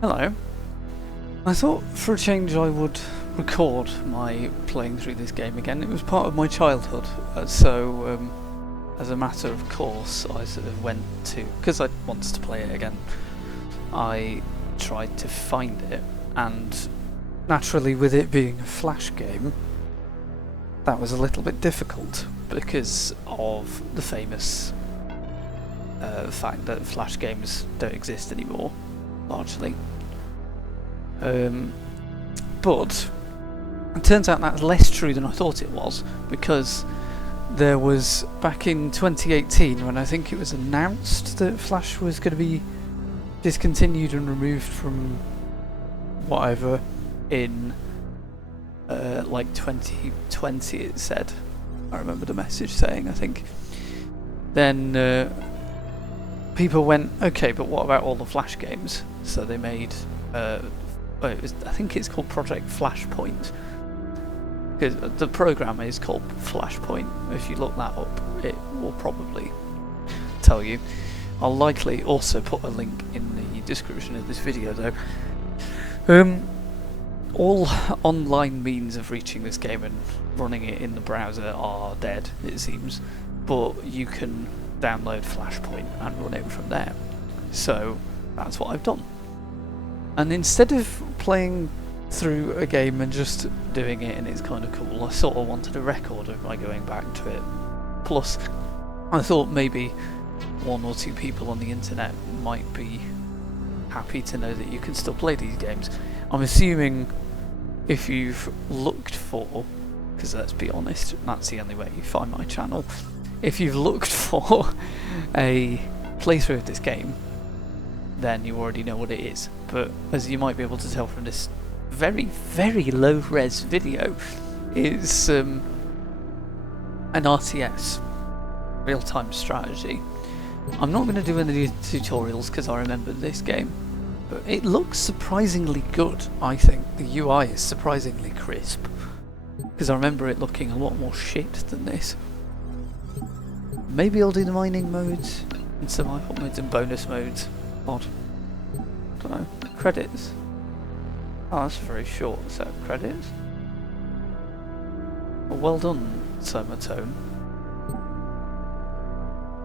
Hello. I thought for a change I would record my playing through this game again. It was part of my childhood, so as a matter of course I sort of went to, because I wanted to play it again, I tried to find it, and naturally with it being a Flash game, that was a little bit difficult because of the famous fact that Flash games don't exist anymore, largely. But it turns out that's less true than I thought it was, because there was, back in 2018, when I think it was announced that Flash was going to be discontinued and removed from whatever in like 2020 it said. I remember the message saying, I think. Then people went, okay, but what about all the Flash games? So they made I think it's called Project Flashpoint, because the program is called Flashpoint. If you look that up, it will probably tell you. I'll likely also put a link in the description of this video though. All online means of reaching this game and running it in the browser are dead, it seems, but you can download Flashpoint and run it from there. So that's what I've done. And instead of playing through a game and just doing it and it's kind of cool, I sort of wanted a record of my going back to it. Plus, I thought maybe one or two people on the internet might be happy to know that you can still play these games. I'm assuming if you've looked for, because let's be honest, that's the only way you find my channel, if you've looked for a playthrough of this game, then you already know what it is. But as you might be able to tell from this very, very low-res video, it's an RTS, real-time strategy. I'm not going to do any tutorials because I remember this game, but it looks surprisingly good, I think. The UI is surprisingly crisp, because I remember it looking a lot more shit than this. Maybe I'll do the mining modes and survival modes and bonus modes. Odd. Don't know. Credits. Oh, that's a very short set of credits. Well done, Somatone.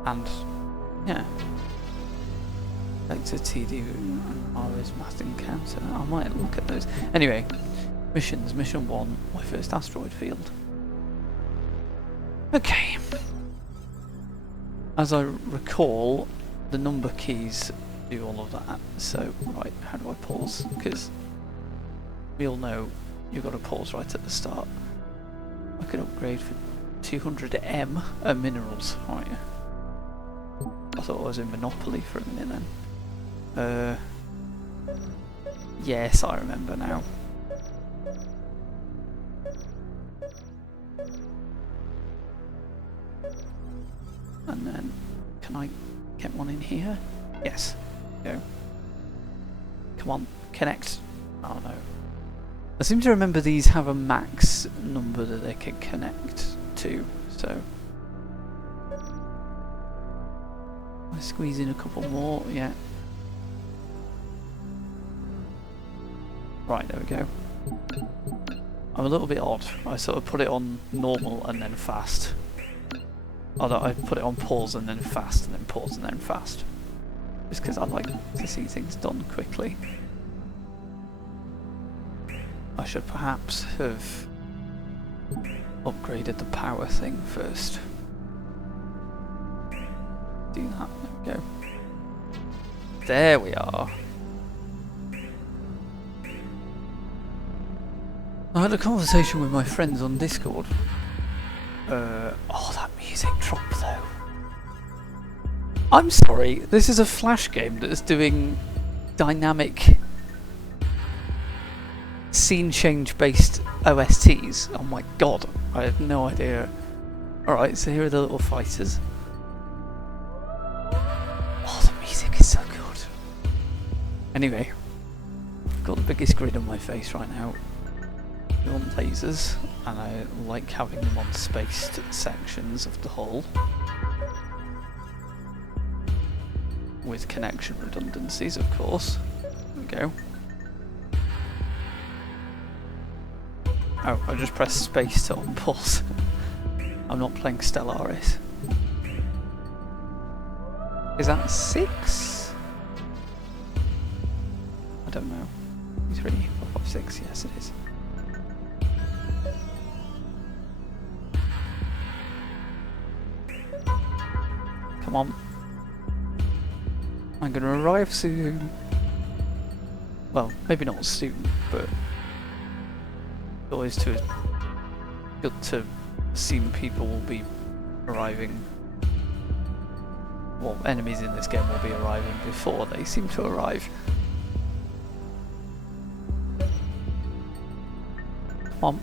And yeah. Vector TD RS mass encounter. I might look at those. Anyway, missions. Mission 1, my first asteroid field. Okay. As I recall, the number keys do all of that. So, right, how do I pause? Because we all know you've got to pause right at the start. I could upgrade for 200M minerals. Right. I thought I was in Monopoly for a minute then. Yes, I remember now. And then, can I get one in here? Yes. Go. Come on, connect. Oh no. I seem to remember these have a max number that they can connect to, so... I squeeze in a couple more, yeah. Right, there we go. I'm a little bit odd. I sort of put it on normal and then fast. Although I put it on pause and then fast and then pause and then fast. Just because I like to see things done quickly. I should perhaps have upgraded the power thing first. Do that, there we go. There we are. I had a conversation with my friends on Discord. Oh, that music drop though. I'm sorry, this is a Flash game that is doing dynamic scene change based OSTs. Oh my god, I had no idea. Alright, so here are the little fighters. Oh, the music is so good. Anyway, I've got the biggest grin on my face right now. I want lasers, and I like having them on spaced sections of the hull, with connection redundancies, of course. There we go. Oh, I just pressed space to unpause. I'm not playing Stellaris. Is that 6? I don't know. 3, 4, 5, 6. Yes, it is. Come on. I'm gonna arrive soon. Well, maybe not soon, but it's always good to assume people will be arriving. Well, enemies in this game will be arriving before they seem to arrive. Come on.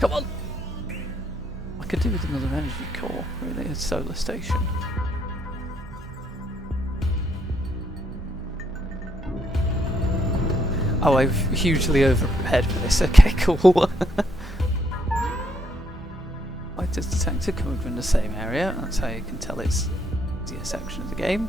Come on! I could do with another energy core, really, a solar station. Oh, I've hugely overprepared for this. Okay, cool. Fighters detected coming from the same area. That's how you can tell it's the easier section of the game.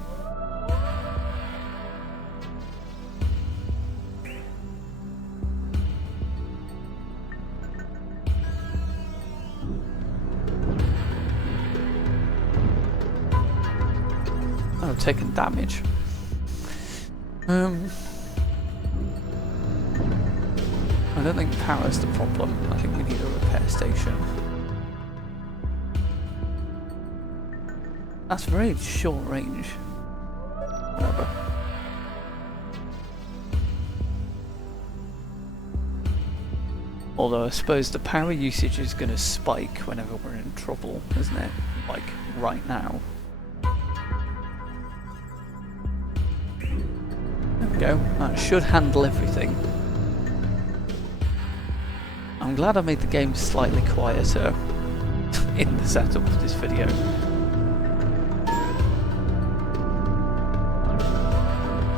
Oh, taken damage. I don't think power's the problem. I think we need a repair station. That's very short range. Whatever. Although I suppose the power usage is going to spike whenever we're in trouble, isn't it? Like right now. There we go. That should handle everything. I'm glad I made the game slightly quieter in the setup of this video.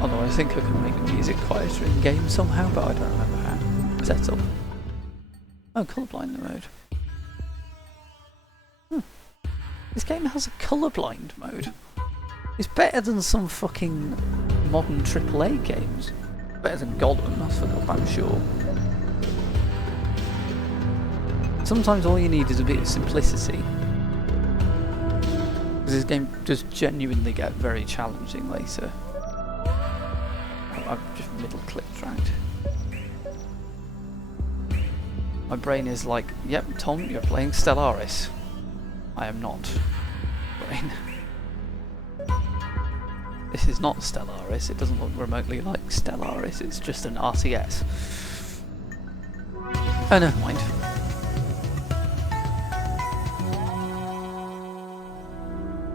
Although I think I can make the music quieter in game somehow, but I don't remember how. Setup. Oh, colourblind mode. This game has a colourblind mode. It's better than some fucking modern AAA games. Better than Gollum, that's for goddamn sure. Sometimes all you need is a bit of simplicity. Because this game does genuinely get very challenging later. Oh, I've just middle clicked right. My brain is like, yep, Tom, you're playing Stellaris. I am not. Brain. This is not Stellaris, it doesn't look remotely like Stellaris, it's just an RTS. Oh, never mind.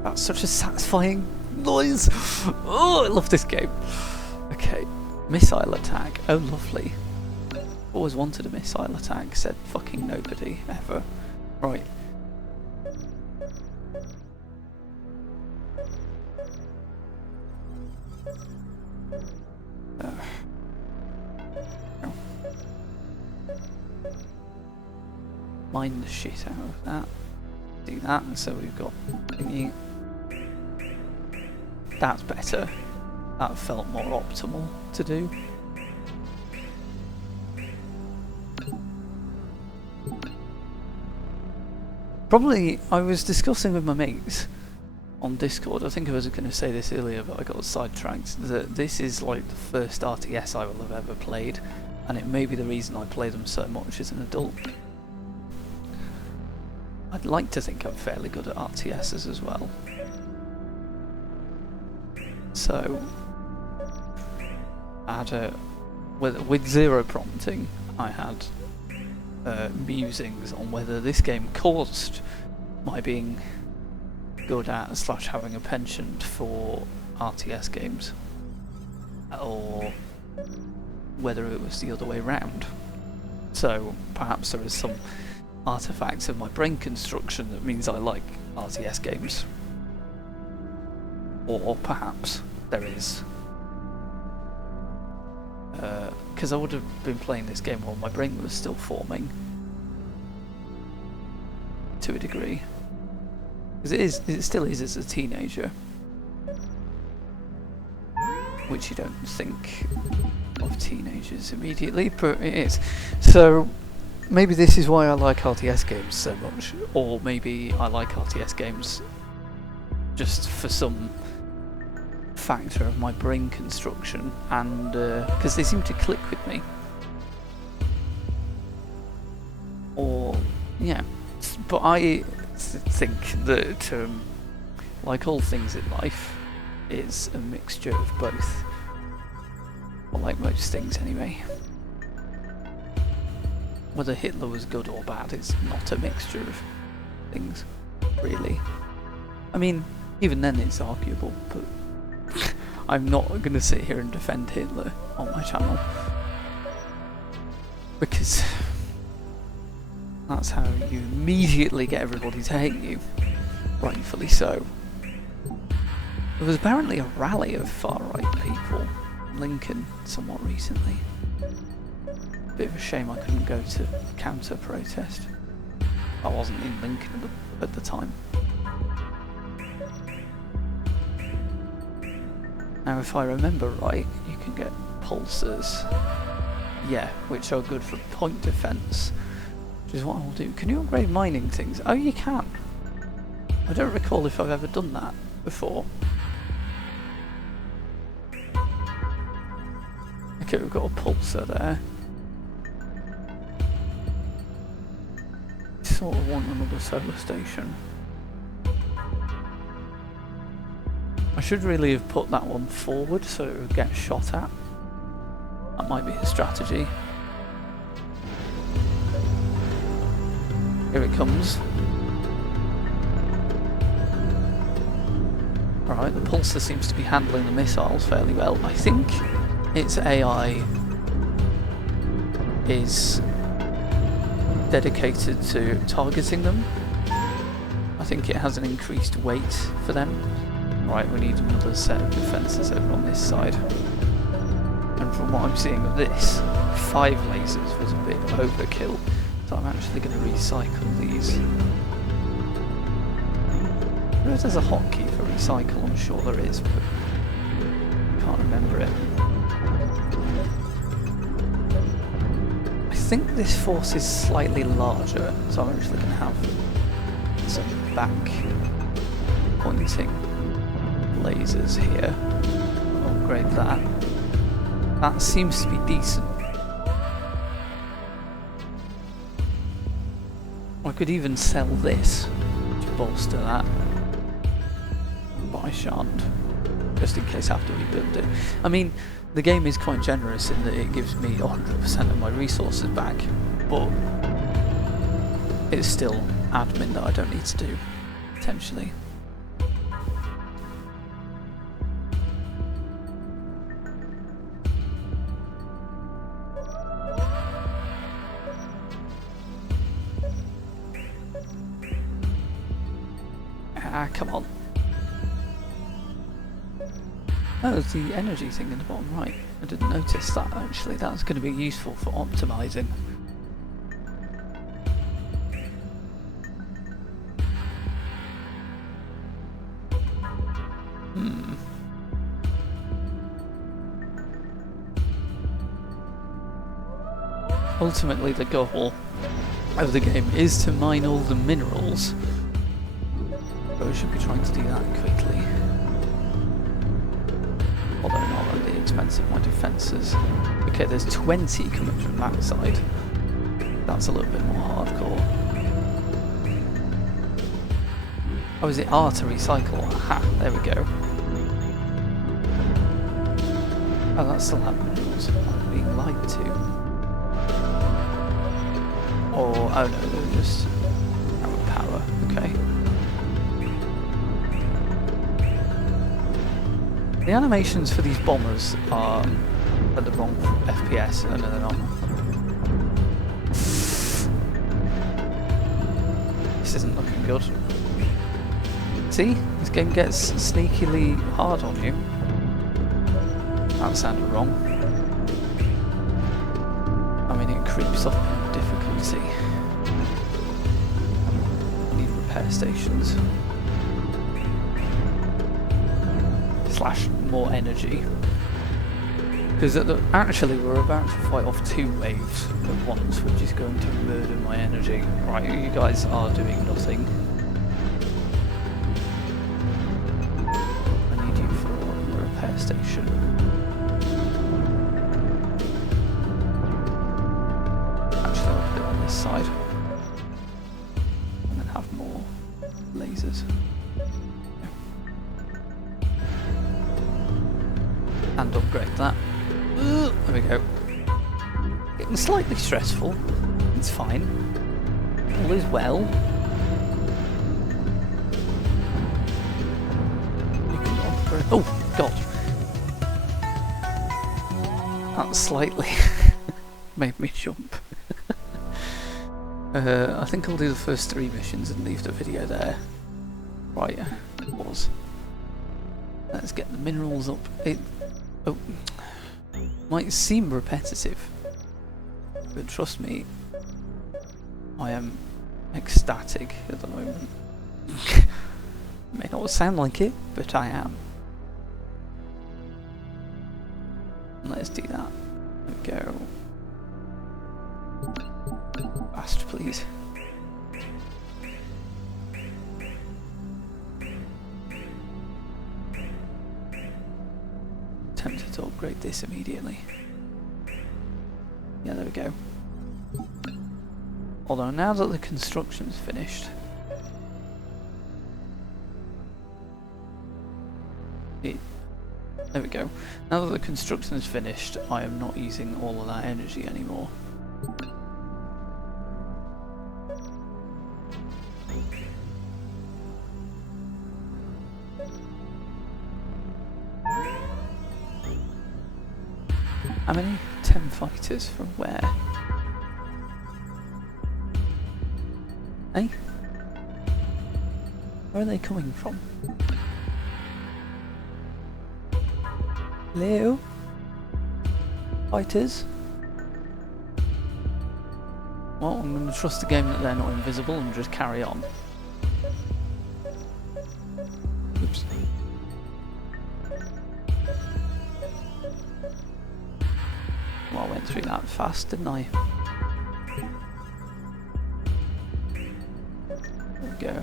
That's such a satisfying noise! Oh, I love this game. Okay, missile attack. Oh, lovely. Always wanted a missile attack, said fucking nobody, ever. Right. Mine the shit out of that. Do that, so we've got thingy. That's better. That felt more optimal to do. Probably, I was discussing with my mates on Discord, I think I was going to say this earlier but I got sidetracked, that this is like the first RTS I will have ever played, and it may be the reason I play them so much as an adult. I'd like to think I'm fairly good at RTSs as well. So, I had with zero prompting, I had musings on whether this game caused my being good at / having a penchant for RTS games, or whether it was the other way round. So perhaps there is some artifacts of my brain construction that means I like RTS games, or perhaps there is because I would have been playing this game while my brain was still forming to a degree, because it still is as a teenager. which you don't think of teenagers immediately, but it is. So maybe this is why I like RTS games so much, or maybe I like RTS games just for some factor of my brain construction, and because they seem to click with me. Or yeah, but I think that like all things in life, it's a mixture of both. Well, like most things anyway. Whether Hitler was good or bad, it's not a mixture of things, really. I mean, even then it's arguable, but I'm not going to sit here and defend Hitler on my channel, because that's how you immediately get everybody to hate you, rightfully so. There was apparently a rally of far-right people in Lincoln somewhat recently. Bit of a shame I couldn't go to counter-protest. I wasn't in Lincoln at the time. Now if I remember right, you can get pulsars, yeah, which are good for point defense, which is what I'll do. Can you upgrade mining things? Oh, you can. I don't recall if I've ever done that before. Okay, we've got a pulsar there. Sort of want another solar station. I should really have put that one forward so it would get shot at. That might be a strategy. Here it comes. Alright, the pulsar seems to be handling the missiles fairly well. I think its AI is dedicated to targeting them. I think it has an increased weight for them. Right, we need another set of defences over on this side. And from what I'm seeing of this, 5 lasers was a bit overkill, so I'm actually going to recycle these. I don't know if there's a hotkey for recycle, I'm sure there is, but I can't remember it. I think this force is slightly larger, so I'm actually going to have some back pointing lasers here. I'll upgrade that. That seems to be decent. I could even sell this to bolster that, but I shan't, just in case I have to rebuild it. I mean, the game is quite generous in that it gives me 100% of my resources back, but it's still admin that I don't need to do, potentially. Ah, come on. Oh, there's the energy thing in the bottom right. I didn't notice that actually. That's going to be useful for optimizing. Ultimately, the goal of the game is to mine all the minerals. But we should be trying to do that quickly. Although not at the expense of my defences. Okay, there's 20 coming from that side. That's a little bit more hardcore. Oh, is it R to recycle? Aha, there we go. Oh, that's still have minerals. I'm being lied to. Or, oh no, they're just out of power. Okay. The animations for these bombers are at the wrong FPS. No, they're not. This isn't looking good. See? This game gets sneakily hard on you. That sounded wrong. I mean, it creeps up in difficulty. I need repair stations. slash more energy. Because actually we're about to fight off 2 waves at once, which is going to murder my energy. Right, you guys are doing nothing. I need you for the repair station. Actually, I'll put it on this side. And then have more lasers. And upgrade that. There we go. Getting slightly stressful. It's fine. All is well. You can upgrade. Oh god. That slightly made me jump. I think I'll do the first 3 missions and leave the video there. Right, pause. Let's get the minerals up. Oh, might seem repetitive, but trust me, I am ecstatic at the moment. May not sound like it, but I am. Let's do that. There we go. Fast, please. Tempted to upgrade this immediately. Yeah, there we go. Although now that the construction's finished, there we go. Now that the construction is finished, I am not using all of that energy anymore. How many? 10 fighters from where? Hey? Where are they coming from? Hello? Fighters? Well, I'm going to trust the game that they're not invisible and just carry on. Oops. Well, I went through that fast, didn't I? There we go.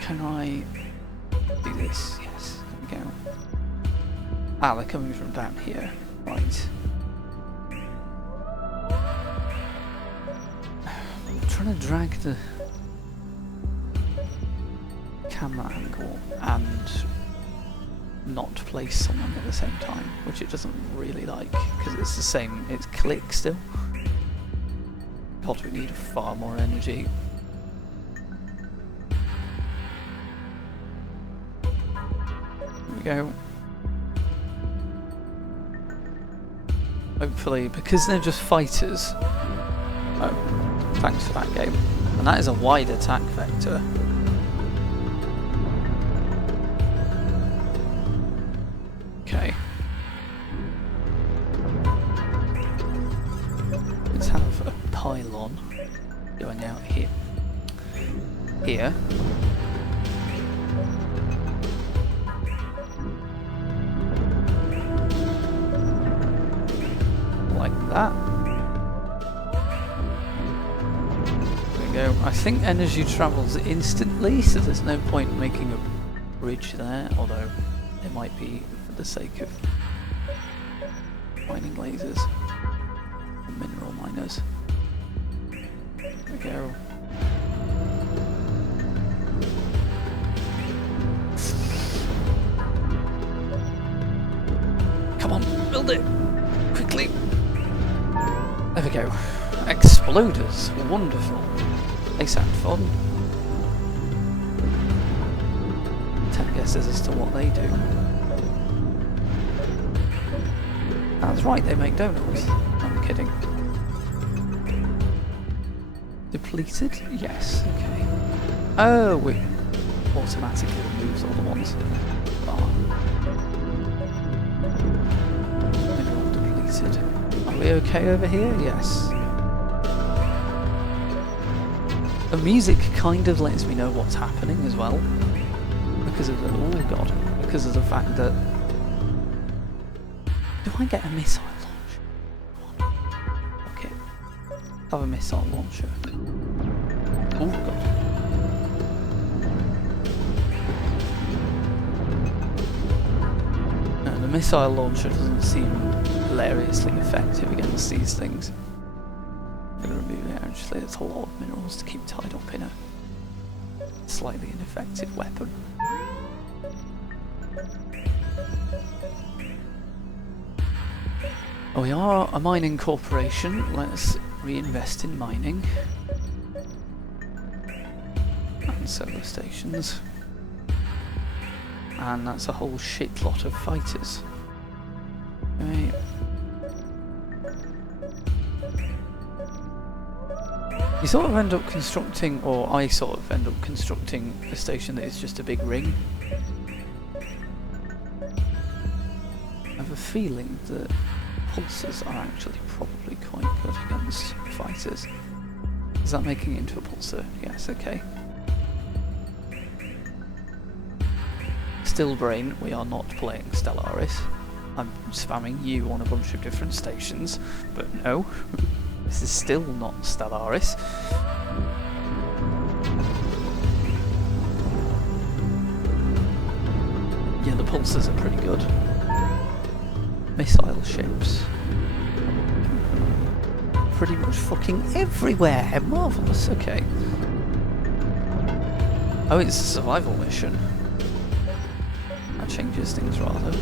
Can I do this? Yes, there we go. Ah, they're coming from down here. Right. I'm trying to drag the camera angle and not place someone at the same time, which it doesn't really like, because it's the same, it's click still. God, we need far more energy. There we go. Hopefully, because they're just fighters. Oh, thanks for that game. And that is a wide attack vector. Okay. Let's have a pylon going out here. Here. Like that. There we go. I think energy travels instantly, so there's no point making a bridge there, although it might be for the sake of mining lasers and mineral miners. There we go. Come on, build it! Quickly! There we go. Exploders, wonderful. They sound fun. 10 guesses as to what they do. That's right, they make donuts. I'm kidding. Depleted? Yes, okay. Oh, it automatically removes all the ones. Mineral depleted. Are we okay over here? Yes. The music kind of lets me know what's happening as well. because of the... oh god. Because of the fact that... do I get a missile launcher? Okay. Have a missile launcher. Oh god. No, the missile launcher doesn't seem hilariously effective against these things. I'm gonna remove it actually, it's a lot of minerals to keep tied up in a slightly ineffective weapon. Oh, we are a mining corporation, let's reinvest in mining. And solar stations. And that's a whole shit lot of fighters. Right. You sort of end up constructing, or I sort of end up constructing a station that is just a big ring. I have a feeling that pulsars are actually probably quite good against fighters. Is that making it into a pulsar? Yes, okay. Still brain, we are not playing Stellaris. I'm spamming you on a bunch of different stations, but no. This is still not Stellaris. Yeah, the pulsars are pretty good. Missile ships. Pretty much fucking everywhere. Marvellous, okay. Oh, it's a survival mission. That changes things rather.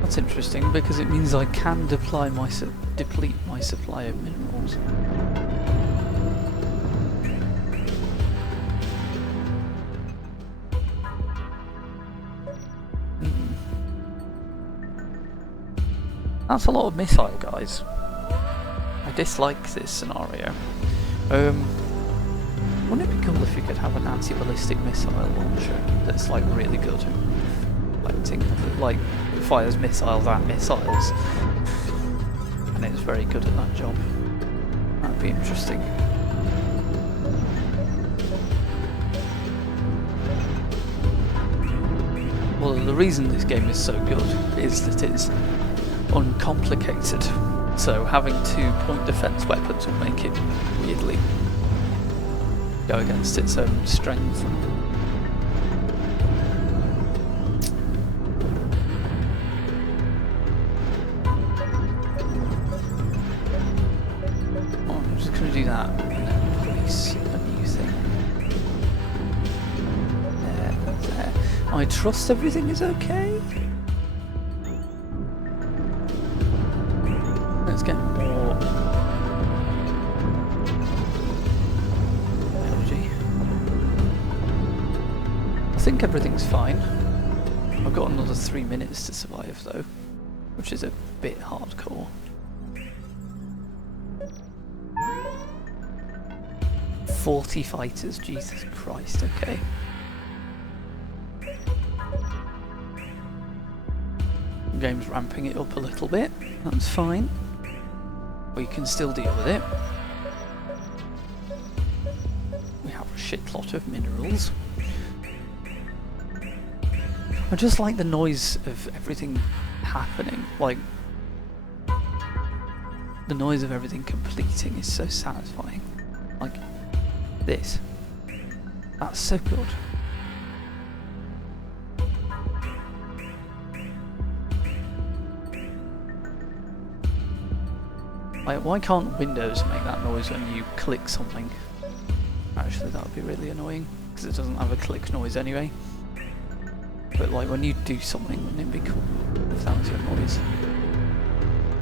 That's interesting because it means I can deplete my supply of minerals. That's a lot of missile guys. I dislike this scenario. Wouldn't it be cool if you could have an anti-ballistic missile launcher that's like really good at deflecting, like fires missiles at missiles, and it's very good at that job. That'd be interesting. Well, the reason this game is so good is that it's uncomplicated. So having 2-point defense weapons will make it weirdly go against its own strength. Oh, I'm just going to do that and then place a new thing. There. I trust everything is okay. Let's get more energy. I think everything's fine. I've got another 3 minutes to survive though, which is a bit hardcore. "40 fighters, Jesus Christ, okay. The game's ramping it up a little bit, that's fine. We can still deal with it. We have a shit lot of minerals. I just like the noise of everything happening, like the noise of everything completing is so satisfying. Like this. That's so good. Like, why can't Windows make that noise when you click something? Actually, that would be really annoying, because it doesn't have a click noise anyway. But like, when you do something, wouldn't it be cool if that was your noise?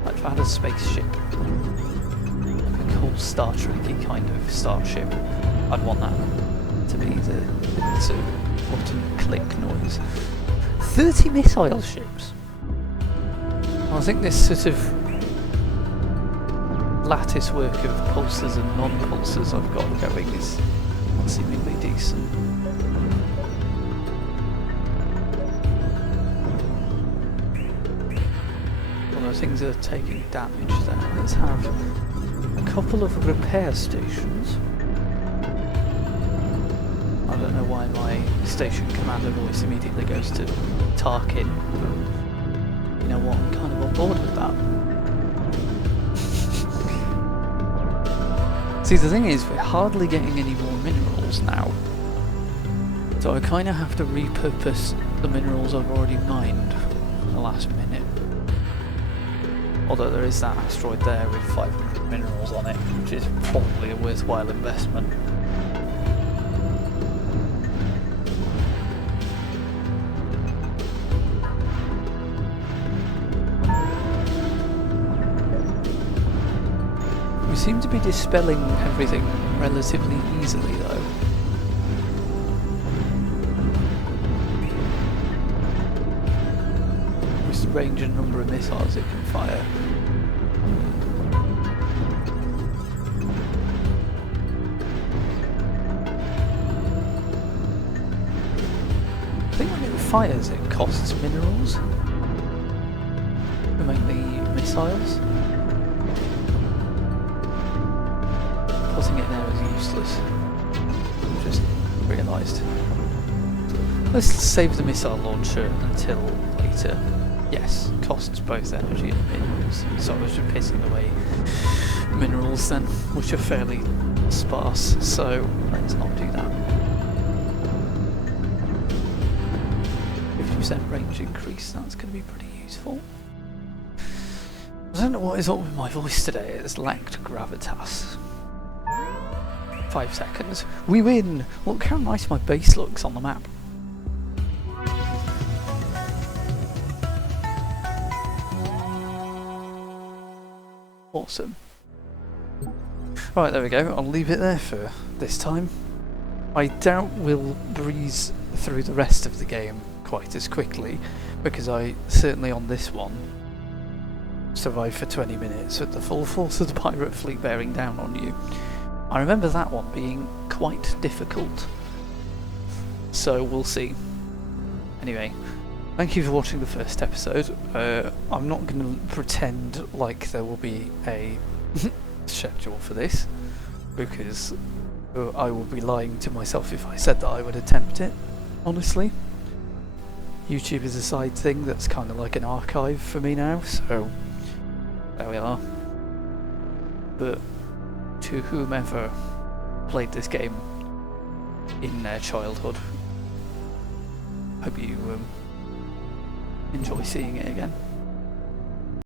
Like, if I had a spaceship, like a cool Star Trek-y kind of starship, I'd want that to be the sort of button click noise. 30 missile ships! I think this sort of lattice work of pulsars and non-pulsars I've got going is seemingly decent. Although things are taking damage there. Let's have a couple of repair stations. I don't know why my station commander voice immediately goes to Tarkin, but you know what, I'm kind of on board with that. See, the thing is, we're hardly getting any more minerals now, so I kind of have to repurpose the minerals I've already mined for the last minute. Although there is that asteroid there with 500 minerals on it, which is probably a worthwhile investment. We seem to be dispelling everything relatively easily though. With the range and number of missiles it can fire. I think when it fires it costs minerals to make the missiles. Putting it there is useless. I've just realised. Let's save the missile launcher until later. Yes, costs both energy and minerals. So I was just pissing away minerals then, which are fairly sparse, so let's not do that. 50% range increase, that's going to be pretty useful. I don't know what is up with my voice today, it's lacked gravitas. 5 seconds. We win! Look how nice my base looks on the map. Awesome. Right, there we go. I'll leave it there for this time. I doubt we'll breeze through the rest of the game quite as quickly, because I certainly on this one survived for 20 minutes with the full force of the pirate fleet bearing down on you. I remember that one being quite difficult, so we'll see. Anyway, thank you for watching the first episode. I'm not going to pretend like there will be a schedule for this, because I would be lying to myself if I said that I would attempt it, honestly. YouTube is a side thing that's kind of like an archive for me now, so there we are. But to whomever played this game in their childhood, hope you enjoy seeing it again.